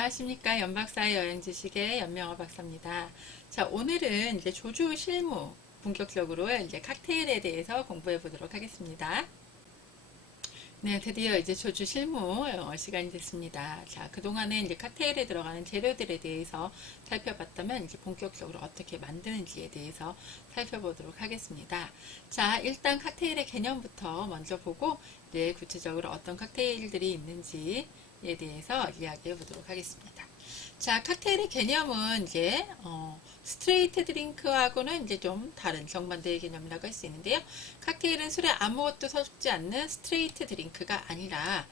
안녕하십니까. 연박사의 여행 지식의 연명호 박사입니다. 자, 오늘은 이제 조주 실무 본격적으로 이제 칵테일에 대해서 공부해 보도록 하겠습니다. 네, 드디어 이제 조주 실무 시간이 됐습니다. 자, 그동안에 이제 칵테일에 들어가는 재료들에 대해서 살펴봤다면 이제 본격적으로 어떻게 만드는지에 대해서 살펴보도록 하겠습니다. 자, 일단 칵테일의 개념부터 먼저 보고 이제 구체적으로 어떤 칵테일들이 있는지에 대해서 이야기해 보도록 하겠습니다. 자, 칵테일의 개념은 이제 스트레이트 드링크하고는 이제 좀 다른 정반대의 개념이라고 할 수 있는데요. 칵테일은 술에 아무것도 섞지 않는 스트레이트 드링크가 아니라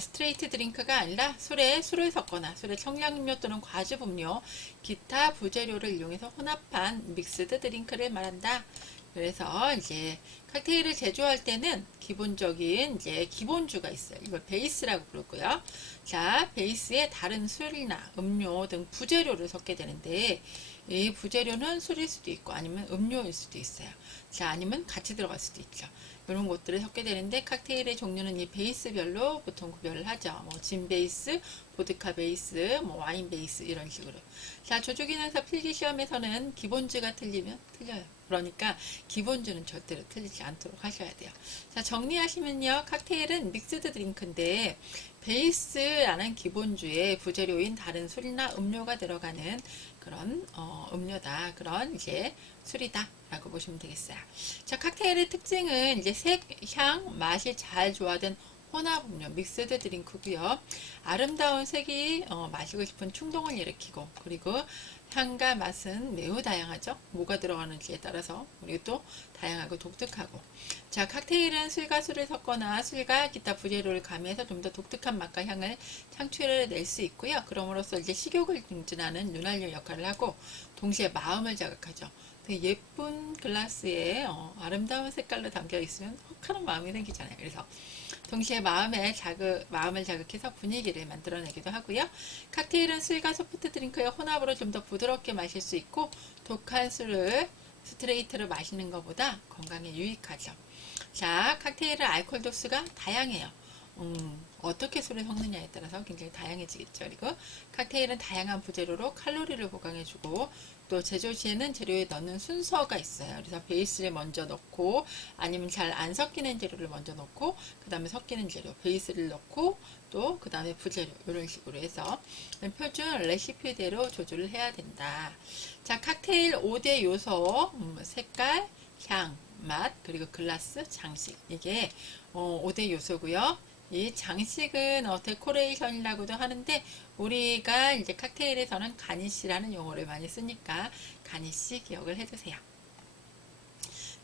스트레이트 드링크가 아니라 술에 섞거나 술에 청량음료 또는 과즙 음료, 기타 부재료를 이용해서 혼합한 믹스드 드링크를 말한다. 그래서 이제 칵테일을 제조할 때는 기본적인 이제 기본주가 있어요. 이걸 베이스라고 부르고요. 자, 베이스에 다른 술이나 음료 등 부재료를 섞게 되는데 이 부재료는 술일 수도 있고 아니면 음료일 수도 있어요. 자, 아니면 같이 들어갈 수도 있죠. 이런 것들을 섞게 되는데 칵테일의 종류는 이 베이스별로 보통 구별을 하죠. 뭐 진 베이스, 보드카 베이스, 뭐 와인 베이스 이런 식으로. 자, 조주기능사 필기시험에서는 기본주가 틀리면 틀려요. 그러니까 기본주는 절대로 틀리지 않도록 하셔야 돼요. 자, 정리하시면요. 칵테일은 믹스드 드링크인데 베이스라는 기본주에 부재료인 다른 술이나 음료가 들어가는 그런 음료다. 그런 이제 술이다. 라고 보시면 되겠어요. 자, 칵테일의 특징은 이제 색, 향, 맛이 잘 조화된 혼합 음료, 믹스드 드링크고요. 아름다운 색이 마시고 싶은 충동을 일으키고 그리고 향과 맛은 매우 다양하죠. 뭐가 들어가는지에 따라서 그리고 또 다양하고 독특하고. 자, 칵테일은 술과 술을 섞거나 술과 기타 부재료를 가미해서 좀 더 독특한 맛과 향을 창출해낼 수 있고요. 그럼으로써 이제 식욕을 증진하는 윤활유 역할을 하고 동시에 마음을 자극하죠. 되게 예쁜 글라스에 아름다운 색깔로 담겨 있으면 혹하는 마음이 생기잖아요. 그래서 동시에 마음을 자극해서 분위기를 만들어내기도 하고요. 칵테일은 술과 소프트 드링크의 혼합으로 좀 더 부드럽게 마실 수 있고 독한 술을 스트레이트로 마시는 것보다 건강에 유익하죠. 자, 칵테일은 알코올 도수가 다양해요. 어떻게 술을 섞느냐에 따라서 굉장히 다양해지겠죠. 그리고 칵테일은 다양한 부재료로 칼로리를 보강해주고 또 제조 시에는 재료에 넣는 순서가 있어요. 그래서 베이스를 먼저 넣고 아니면 잘 안 섞이는 재료를 먼저 넣고 그 다음에 섞이는 재료 베이스를 넣고 또 그 다음에 부재료 이런 식으로 해서 표준 레시피대로 조절을 해야 된다. 자, 칵테일 5대 요소 색깔, 향, 맛, 그리고 글라스, 장식 이게 5대 요소고요. 이 장식은 데코레이션이라고도 하는데 우리가 이제 칵테일에서는 가니쉬라는 용어를 많이 쓰니까 가니쉬 기억을 해두세요.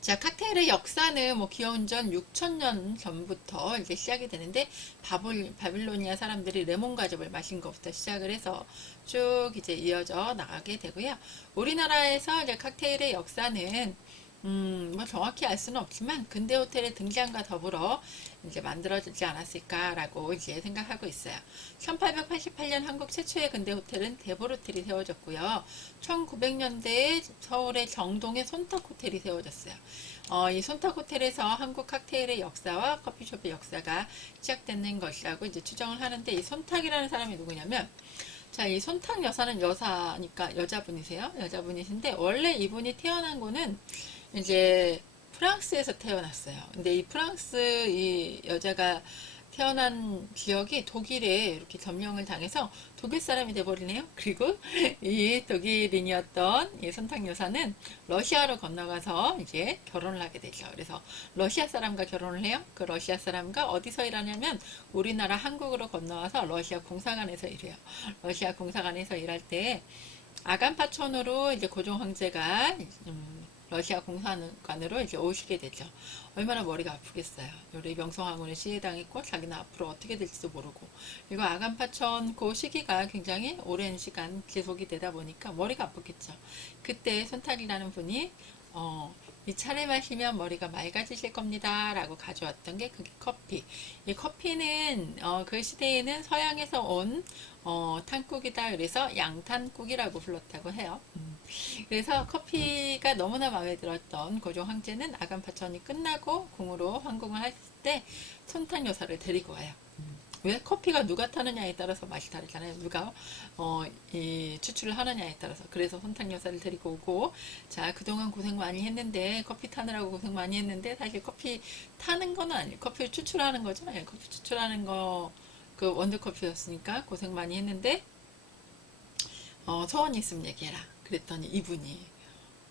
자, 칵테일의 역사는 뭐 기원전 6천년 전부터 이제 시작이 되는데 바빌로니아 사람들이 레몬 과즙을 마신 것부터 시작을 해서 쭉 이제 이어져 나가게 되고요. 우리나라에서 이제 칵테일의 역사는 뭐 정확히 알 수는 없지만 근대 호텔의 등장과 더불어 이제 만들어지지 않았을까라고 이제 생각하고 있어요. 1888년 한국 최초의 근대 호텔은 대볼 호텔이 세워졌고요. 1900년대에 서울의 정동에 손탁 호텔이 세워졌어요. 이 손탁 호텔에서 한국 칵테일의 역사와 커피숍의 역사가 시작되는 것이라고 이제 추정을 하는데 이 손탁이라는 사람이 누구냐면 자, 이 손탁 여사는 여사니까 여자분이세요. 여자분이신데 원래 이분이 태어난 거는 이제 프랑스에서 태어났어요. 근데 이 프랑스 이 여자가 태어난 지역이 독일에 이렇게 점령을 당해서 독일 사람이 돼버리네요. 그리고 이 독일인이었던 이 선탁 여사는 러시아로 건너가서 이제 결혼을 하게 되죠. 그래서 러시아 사람과 결혼을 해요. 그 러시아 사람과 어디서 일하냐면 우리나라 한국으로 건너와서 러시아 공사관에서 일해요. 러시아 공사관에서 일할 때 아간파촌으로 이제 고종 황제가 러시아 공사관으로 이제 오시게 되죠. 얼마나 머리가 아프겠어요. 요리 명성황후는 시해당했고 자기는 앞으로 어떻게 될지도 모르고 그리고 아간파천 그 시기가 굉장히 오랜 시간 지속이 되다 보니까 머리가 아팠겠죠. 그때 손탁이라는 분이 이 차를 마시면 머리가 맑아지실 겁니다 라고 가져왔던 게 그게 커피. 이 커피는 그 시대에는 서양에서 온 탕국이다 그래서 양탄국이라고 불렀다고 해요. 그래서 커피가 너무나 마음에 들었던 고종 황제는 아간파천이 끝나고 궁으로 환궁을 했을 때 손탁 여사를 데리고 와요. 왜? 커피가 누가 타느냐에 따라서 맛이 다르잖아요. 누가 이 추출을 하느냐에 따라서. 그래서 손탁 여사를 데리고 오고, 자, 그동안 고생 많이 했는데, 커피 타느라고 고생 많이 했는데, 사실 커피 타는 건 아니에요. 커피를 추출하는 거죠. 예, 커피 추출하는 거, 그 원두커피였으니까 고생 많이 했는데, 소원이 있으면 얘기해라. 그랬더니 이분이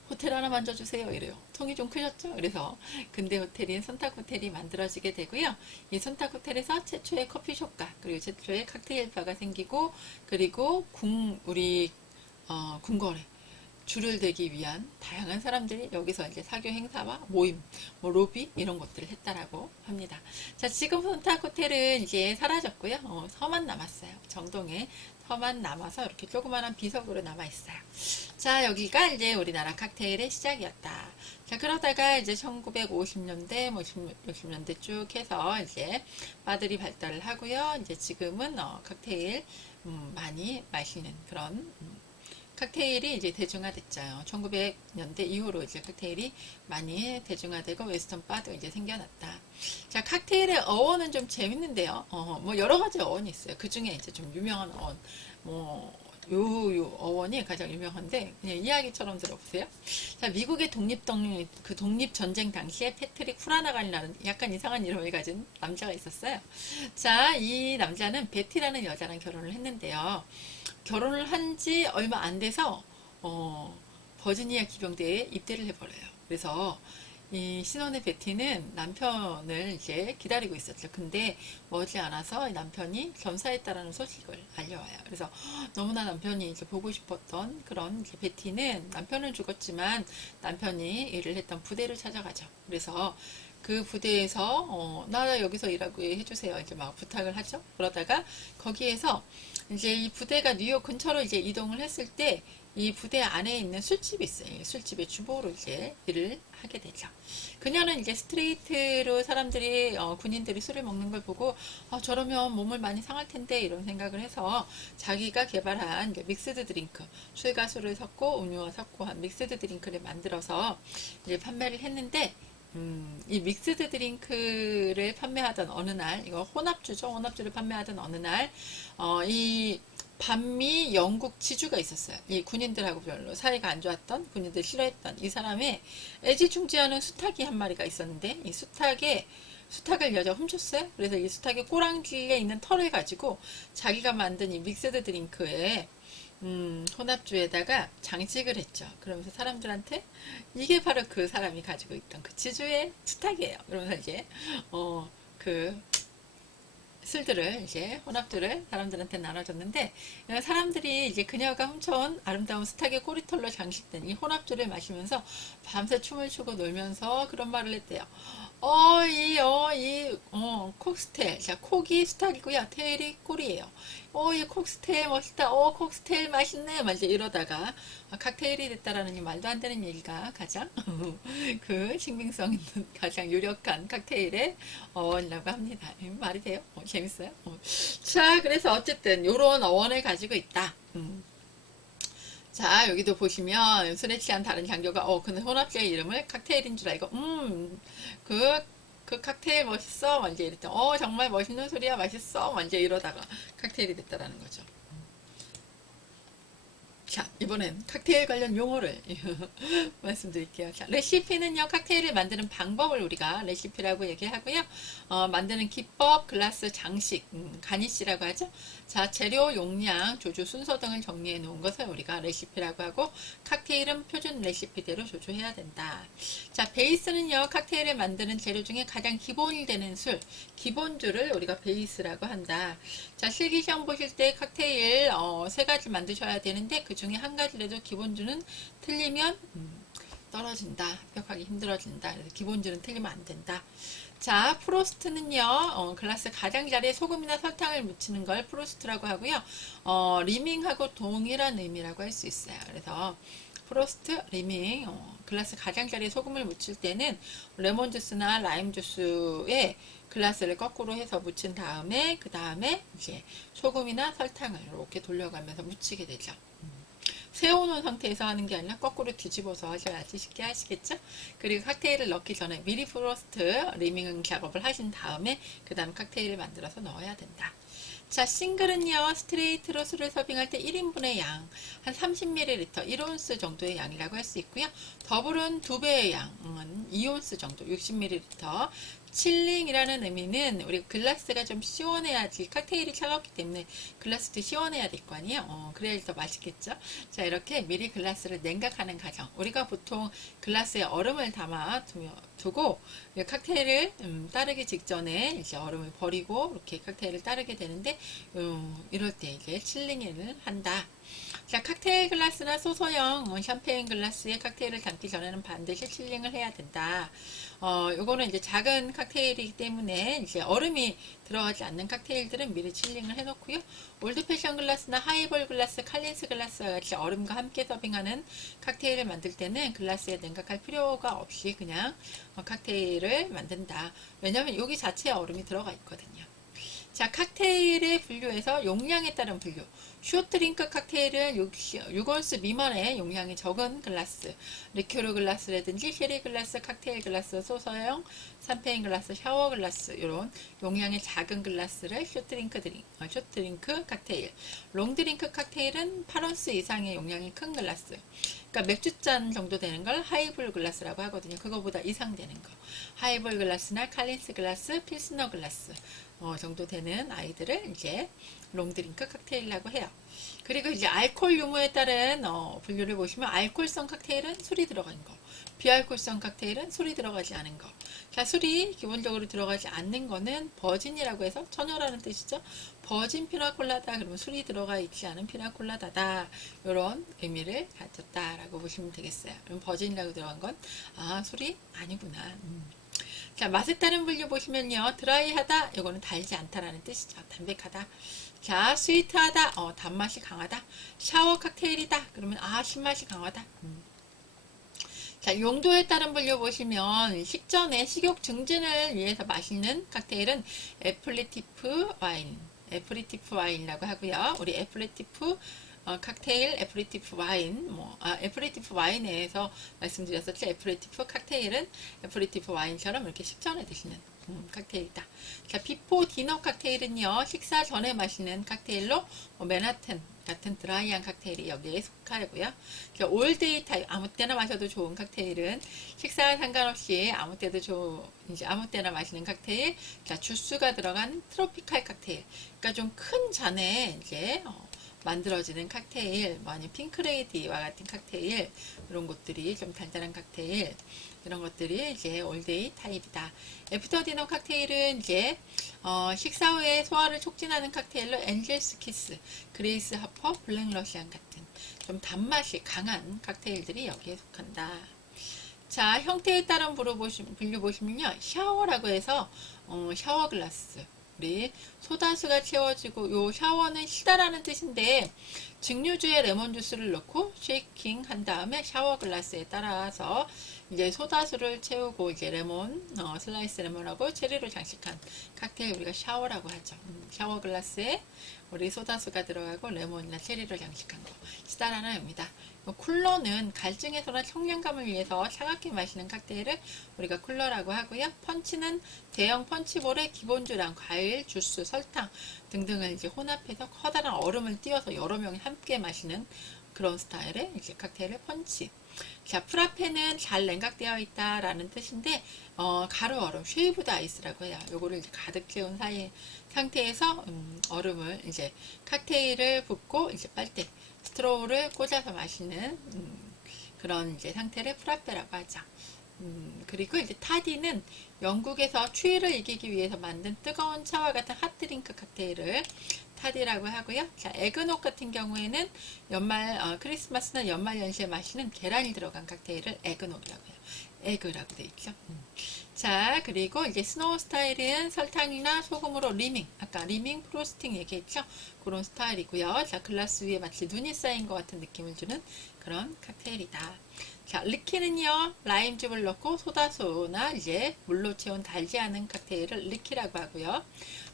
호텔 하나 만져주세요. 이래요. 통이 좀 크셨죠? 그래서 근대 호텔인 손탁 호텔이 만들어지게 되고요. 이 손탁 호텔에서 최초의 커피숍과 그리고 최초의 칵테일 바가 생기고, 그리고 우리 궁궐에 줄을 대기 위한 다양한 사람들이 여기서 이제 사교 행사와 모임, 뭐 로비 이런 것들을 했다라고 합니다. 자, 지금 손탁 호텔은 이제 사라졌고요. 서만 남았어요. 정동에 서만 남아서 이렇게 조그마한 비석으로 남아 있어요. 자, 여기가 이제 우리나라 칵테일의 시작이었다. 자, 그러다가 이제 1950년대, 뭐 60년대 쭉 해서 이제 바들이 발달을 하고요. 이제 지금은 칵테일 많이 마시는 그런 칵테일이 이제 대중화됐죠. 1900년대 이후로 이제 칵테일이 많이 대중화되고 웨스턴 바도 이제 생겨났다. 자, 칵테일의 어원은 좀 재밌는데요. 뭐 여러 가지 어원이 있어요. 그 중에 이제 좀 유명한 어원, 뭐 요 어원이 가장 유명한데 그냥 이야기처럼 들어보세요. 자, 미국의 독립전쟁 당시에 패트릭 후라나간이라는 약간 이상한 이름을 가진 남자가 있었어요. 자, 이 남자는 베티라는 여자랑 결혼을 했는데요. 결혼을 한 지 얼마 안 돼서 버지니아 기병대에 입대를 해버려요. 그래서 이 신혼의 베티는 남편을 이제 기다리고 있었죠. 근데 머지않아서 남편이 전사했다라는 소식을 알려와요. 그래서 너무나 남편이 이제 보고 싶었던 그런 이제 베티는 남편은 죽었지만 남편이 일을 했던 부대를 찾아가죠. 그래서 그 부대에서 나 여기서 일하고 해주세요. 이제 막 부탁을 하죠. 그러다가 거기에서 이제 이 부대가 뉴욕 근처로 이제 이동을 했을 때 이 부대 안에 있는 술집이 있어요. 술집의 주보로 이제 일을 하게 되죠. 그녀는 이제 스트레이트로 사람들이 군인들이 술을 먹는 걸 보고 저러면 몸을 많이 상할 텐데 이런 생각을 해서 자기가 개발한 믹스드 드링크, 술과 술을 섞고 음료와 섞고 한 믹스드 드링크를 만들어서 이제 판매를 했는데 이 믹스드 드링크를 판매하던 어느 날, 이거 혼합주죠. 혼합주를 판매하던 어느 날, 이 반미 영국 지주가 있었어요. 이 군인들하고 별로 사이가 안 좋았던, 군인들 싫어했던 이 사람의 애지중지하는 수탉이 한 마리가 있었는데, 이 수탉을 여자가 훔쳤어요. 그래서 이 수탉의 꼬랑지에 있는 털을 가지고 자기가 만든 이 믹스드 드링크에 혼합주에다가 장식을 했죠. 그러면서 사람들한테 이게 바로 그 사람이 가지고 있던 그 지주의 수탉이에요. 그러면서 이제 그 술들을 이제 혼합주를 사람들한테 나눠줬는데 사람들이 이제 그녀가 훔쳐온 아름다운 수탉의 꼬리털로 장식된 이 혼합주를 마시면서 밤새 춤을 추고 놀면서 그런 말을 했대요. 콕스테일. 자, 콕이 수탉이고요. 테일이 꼬리예요. 이 콕스테일 멋있다. 콕스테일 맛있네. 막 이제 이러다가 칵테일이 됐다라는 이 말도 안 되는 얘기가 가장 그 신빙성 있는 가장 유력한 칵테일의 어원이라고 합니다. 말이 돼요? 재밌어요? 자, 그래서 어쨌든 요런 어원을 가지고 있다. 자, 여기도 보시면 술에 취한 다른 장교가 근데 혼합주의 이름을 칵테일인 줄 알고 그 칵테일 멋있어 막 이제 이랬더니 정말 멋있는 소리야 맛있어 막 이제 이러다가 칵테일이 됐다라는 거죠. 자, 이번엔 칵테일 관련 용어를 말씀드릴게요. 자, 레시피는요, 칵테일을 만드는 방법을 우리가 레시피라고 얘기하고요. 만드는 기법, 글라스, 장식, 가니쉬라고 하죠. 자, 재료, 용량, 조주 순서 등을 정리해 놓은 것을 우리가 레시피라고 하고, 칵테일은 표준 레시피대로 조주해야 된다. 자, 베이스는요, 칵테일을 만드는 재료 중에 가장 기본이 되는 술, 기본주를 우리가 베이스라고 한다. 자, 실기시험 보실 때 칵테일 3가지 만드셔야 되는데 그 중에 한 가지라도 기본주는 틀리면 떨어진다. 합격하기 힘들어진다. 그래서 기본주는 틀리면 안 된다. 자, 프로스트는요, 글라스 가장자리에 소금이나 설탕을 묻히는 걸 프로스트라고 하고요. 리밍하고 동일한 의미라고 할 수 있어요. 그래서 프로스트, 리밍, 글라스 가장자리에 소금을 묻힐 때는 레몬 주스나 라임 주스에 글라스를 거꾸로 해서 묻힌 다음에 그 다음에 이제 소금이나 설탕을 이렇게 돌려가면서 묻히게 되죠. 세워놓은 상태에서 하는 게 아니라 거꾸로 뒤집어서 하셔야지 쉽게 하시겠죠? 그리고 칵테일을 넣기 전에 미리 프로스트, 리밍 작업을 하신 다음에 그 다음 칵테일을 만들어서 넣어야 된다. 자, 싱글은요, 스트레이트로 술을 서빙할 때 1인분의 양, 한 30ml, 1온스 정도의 양이라고 할 수 있고요. 더블은 2배의 양은 2온스 정도, 60ml. 칠링이라는 의미는 우리 글라스가 좀 시원해야지, 칵테일이 차갑기 때문에 글라스도 시원해야 될 거 아니에요. 그래야 더 맛있겠죠. 자, 이렇게 미리 글라스를 냉각하는 과정. 우리가 보통 글라스에 얼음을 담아 두고 칵테일을 따르기 직전에 이제 얼음을 버리고 이렇게 칵테일을 따르게 되는데, 이럴 때 이제 칠링을 한다. 자, 칵테일 글라스나 소소형 샴페인 글라스에 칵테일을 담기 전에는 반드시 칠링을 해야 된다. 요거는 이제 작은 칵테일이기 때문에 이제 얼음이 들어가지 않는 칵테일들은 미리 칠링을 해놓고요. 올드 패션 글라스나 하이볼 글라스, 칼린스 글라스와 같이 얼음과 함께 서빙하는 칵테일을 만들 때는 글라스에 냉각할 필요가 없이 그냥 칵테일을 만든다. 왜냐하면 여기 자체에 얼음이 들어가 있거든요. 자, 칵테일의 분류에서 용량에 따른 분류. 숏드링크 칵테일은 6온스 미만의 용량이 적은 글라스, 리큐르 글라스라든지 쉐리 글라스, 칵테일 글라스, 소서형, 샴페인 글라스, 샤워 글라스, 이런 용량의 작은 글라스를 숏드링크 칵테일. 롱드링크 칵테일은 8온스 이상의 용량이 큰 글라스. 그러니까 맥주잔 정도 되는 걸 하이볼 글라스라고 하거든요. 그거보다 이상 되는 거. 하이볼 글라스나 칼린스 글라스, 필스너 글라스 정도 되는 아이들을 이제 롱드링크 칵테일이라고 해요. 그리고 이제 알코올 유무에 따른 분류를 보시면 알코올성 칵테일은 술이 들어간 거, 비알코올성 칵테일은 술이 들어가지 않은 거. 자, 술이 기본적으로 들어가지 않는 거는 버진이라고 해서 처녀라는 뜻이죠. 버진 피나콜라다 그러면 술이 들어가 있지 않은 피나콜라다다, 이런 의미를 가졌다라고 보시면 되겠어요. 그럼 버진이라고 들어간 건 술이 아니구나. 자, 맛에 따른 분류 보시면요, 드라이하다, 이거는 달지 않다라는 뜻이죠. 담백하다. 자, 스위트하다, 단맛이 강하다. 샤워 칵테일이다, 그러면 신맛이 강하다. 자, 용도에 따른 분류 보시면 식전에 식욕 증진을 위해서 마시는 칵테일은 애플리티프 와인이라고 하고요. 우리 애플리티프 칵테일, 애플리티프 와인, 애플리티프 와인에서 말씀드렸었죠. 애플리티프 칵테일은 애플리티프 와인처럼 이렇게 식전에 드시는 칵테일이다. 자, 비포 디너 칵테일은요, 식사 전에 마시는 칵테일로 맨하튼 같은 드라이한 칵테일이 여기에 속하고요. 올데이 타입, 아무 때나 마셔도 좋은 칵테일은 식사와 상관없이 아무 때나 마시는 칵테일. 자, 주스가 들어간 트로피칼 칵테일. 그러니까 좀 큰 잔에 이제 만들어지는 칵테일, 아니면 핑크레이디와 같은 칵테일, 이런 것들이 좀 달달한 칵테일, 이런 것들이 이제 올데이 타입이다. 애프터 디너 칵테일은 이제 식사 후에 소화를 촉진하는 칵테일로 엔젤스 키스, 그레이스 하퍼, 블랙 러시안 같은 좀 단맛이 강한 칵테일들이 여기에 속한다. 자, 형태에 따른 분류 보시면요, 샤워라고 해서 샤워 글라스, 우리 소다수가 채워지고, 요 샤워는 시다라는 뜻인데 증류주에 레몬 주스를 넣고 쉐이킹 한 다음에 샤워 글라스에 따라서 이제 소다수를 채우고 이제 슬라이스 레몬하고 체리로 장식한 칵테일 우리가 샤워라고 하죠. 샤워 글라스에 우리 소다수가 들어가고 레몬이나 체리를 장식한 거, 시다라는 의미다. 쿨러는 갈증에서나 청량감을 위해서 차갑게 마시는 칵테일을 우리가 쿨러라고 하고요. 펀치는 대형 펀치볼에 기본주랑 과일, 주스, 설탕 등등을 이제 혼합해서 커다란 얼음을 띄워서 여러 명이 함께 마시는 그런 스타일의 이제 칵테일을 펀치. 자, 프라페는 잘 냉각되어 있다라는 뜻인데 가루 얼음, 쉐이브드 아이스라고 해요. 요거를 이제 가득 채운 상태에서 얼음을 이제 칵테일을 붓고 이제 빨대 스트로우를 꽂아서 마시는 그런 이제 상태를 프라페라고 하죠. 그리고 이제 타디는 영국에서 추위를 이기기 위해서 만든 뜨거운 차와 같은 핫드링크 칵테일을 타디라고 하고요. 자, 에그녹 같은 경우에는 크리스마스나 연말 연시에 마시는 계란이 들어간 칵테일을 에그녹이라고 해요. 에그라고 되어 있죠. 자, 그리고 이제 스노우 스타일은 설탕이나 소금으로 아까 리밍 프로스팅 얘기했죠. 그런 스타일이고요. 자, 글라스 위에 마치 눈이 쌓인 것 같은 느낌을 주는 그런 칵테일이다. 자, 리키는요, 라임즙을 넣고 소다소나 이제 물로 채운 달지 않은 칵테일을 리키라고 하고요.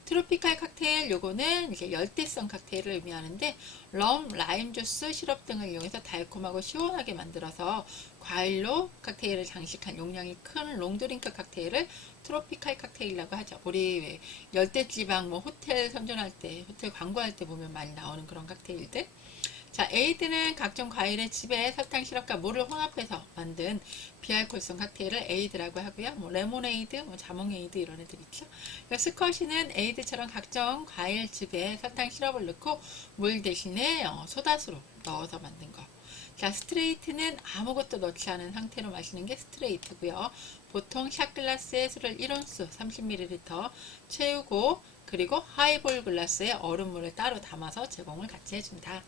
트로피칼 칵테일 요거는 이제 열대성 칵테일을 의미하는데 럼, 라임 주스, 시럽 등을 이용해서 달콤하고 시원하게 만들어서 과일로 칵테일을 장식한 용량이 큰 롱드링크 칵테일을 트로피칼 칵테일이라고 하죠. 우리 왜 열대지방 뭐 호텔 선전할 때, 호텔 광고할 때 보면 많이 나오는 그런 칵테일들. 자, 에이드는 각종 과일의 즙에 설탕, 시럽과 물을 혼합해서 만든 비알코올성 칵테일을 에이드라고 하고요. 뭐 레모네이드, 뭐 자몽에이드 이런 애들 있죠. 스쿼시는 에이드처럼 각종 과일 즙에 설탕, 시럽을 넣고 물 대신에 소다수로 넣어서 만든 거. 자, 스트레이트는 아무것도 넣지 않은 상태로 마시는 게 스트레이트고요. 보통 샷글라스에 술을 1온스 30ml 채우고 그리고 하이볼 글라스에 얼음물을 따로 담아서 제공을 같이 해준다.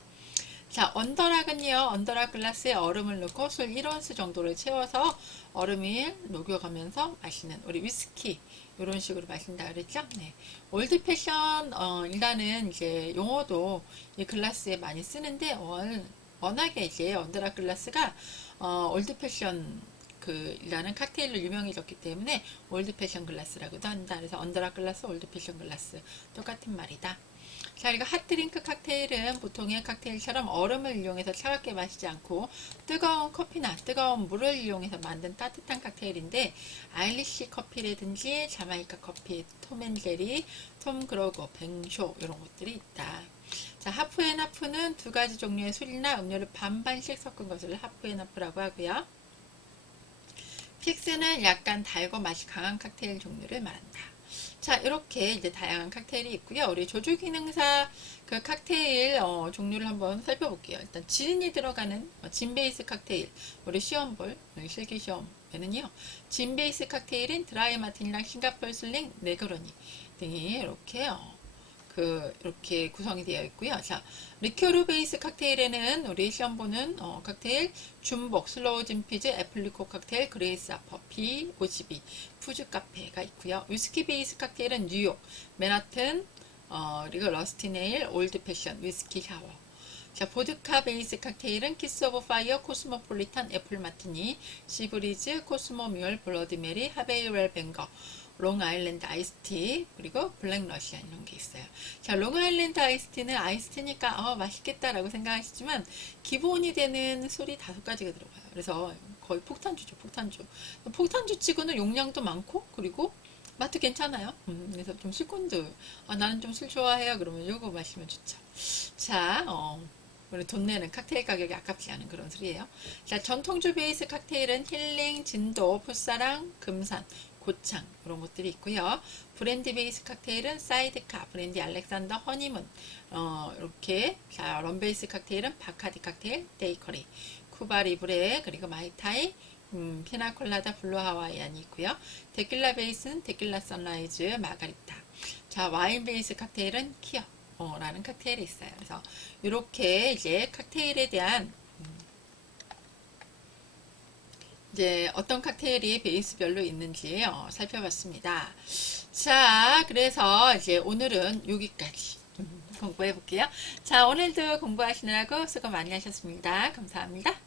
자, 언더락은요, 언더락 글라스에 얼음을 넣고 술 1온스 정도를 채워서 얼음을 녹여가면서 마시는 우리 위스키 이런 식으로 마신다 그랬죠? 네. 올드 패션 이라는 이제 용어도 이 글라스에 많이 쓰는데 워낙에 이제 언더락 글라스가 올드 패션 이라는 칵테일로 유명해졌기 때문에 올드 패션 글라스라고도 한다. 그래서 언더락 글라스, 올드 패션 글라스 똑같은 말이다. 자, 그리고 핫드링크 칵테일은 보통의 칵테일처럼 얼음을 이용해서 차갑게 마시지 않고 뜨거운 커피나 뜨거운 물을 이용해서 만든 따뜻한 칵테일인데 아일리시 커피라든지 자마이카 커피, 톰앤제리, 톰그로거, 뱅쇼 이런 것들이 있다. 자, 하프앤하프는 두 가지 종류의 술이나 음료를 반반씩 섞은 것을 하프앤하프라고 하고요. 픽스는 약간 달고 맛이 강한 칵테일 종류를 말한다. 자, 이렇게 이제 다양한 칵테일이 있고요. 우리 조주기능사 그 칵테일 종류를 한번 살펴볼게요. 일단 진이 들어가는 진 베이스 칵테일, 우리 시험볼 실기 시험에는요. 진 베이스 칵테일인 드라이 마틴이랑 싱가포르 슬링, 네그로니 등이 이렇게 구성이 되어 있고요. 자, 리큐르 베이스 칵테일에는 우리 시험 보는 칵테일 준복, 슬로우 진피즈, 애플리코 칵테일, 그레이스 아퍼, B52, 푸즈 카페가 있고요. 위스키 베이스 칵테일은 뉴욕, 맨하튼, 그리고 러스티 네일, 올드 패션, 위스키 샤워. 자, 보드카 베이스 칵테일은 키스 오브 파이어, 코스모폴리탄, 애플 마티니, 시브리즈, 코스모 뮤얼, 블러디 메리, 하베이웰 뱅거, 롱 아일랜드 아이스티, 그리고 블랙 러시안 이런 게 있어요. 자, 롱 아일랜드 아이스티는 아이스티니까 맛있겠다라고 생각하시지만 기본이 되는 술이 5가지가 들어가요. 그래서 거의 폭탄주죠, 폭탄주. 폭탄주 치고는 용량도 많고 그리고 맛도 괜찮아요. 그래서 좀 술꾼들 나는 좀 술 좋아해요. 그러면 요거 마시면 좋죠. 자, 우리 돈 내는 칵테일 가격이 아깝지 않은 그런 술이에요. 자, 전통주 베이스 칵테일은 힐링, 진도, 풋사랑, 금산, 고창 이런 것들이 있고요. 브랜디 베이스 칵테일은 사이드카, 브랜디 알렉산더, 허니문 이렇게. 자, 럼 베이스 칵테일은 바카디 칵테일, 데이커리, 쿠바 리브레, 그리고 마이타이, 피나콜라다, 블루 하와이안이 있고요. 데킬라 베이스는 데킬라 선라이즈, 마가리타. 자, 와인 베이스 칵테일은 키어 라는 칵테일이 있어요. 그래서 이렇게 이제 칵테일에 대한 이제 어떤 칵테일이 베이스별로 있는지 살펴봤습니다. 자, 그래서 이제 오늘은 여기까지 공부해 볼게요. 자, 오늘도 공부하시느라고 수고 많이 하셨습니다. 감사합니다.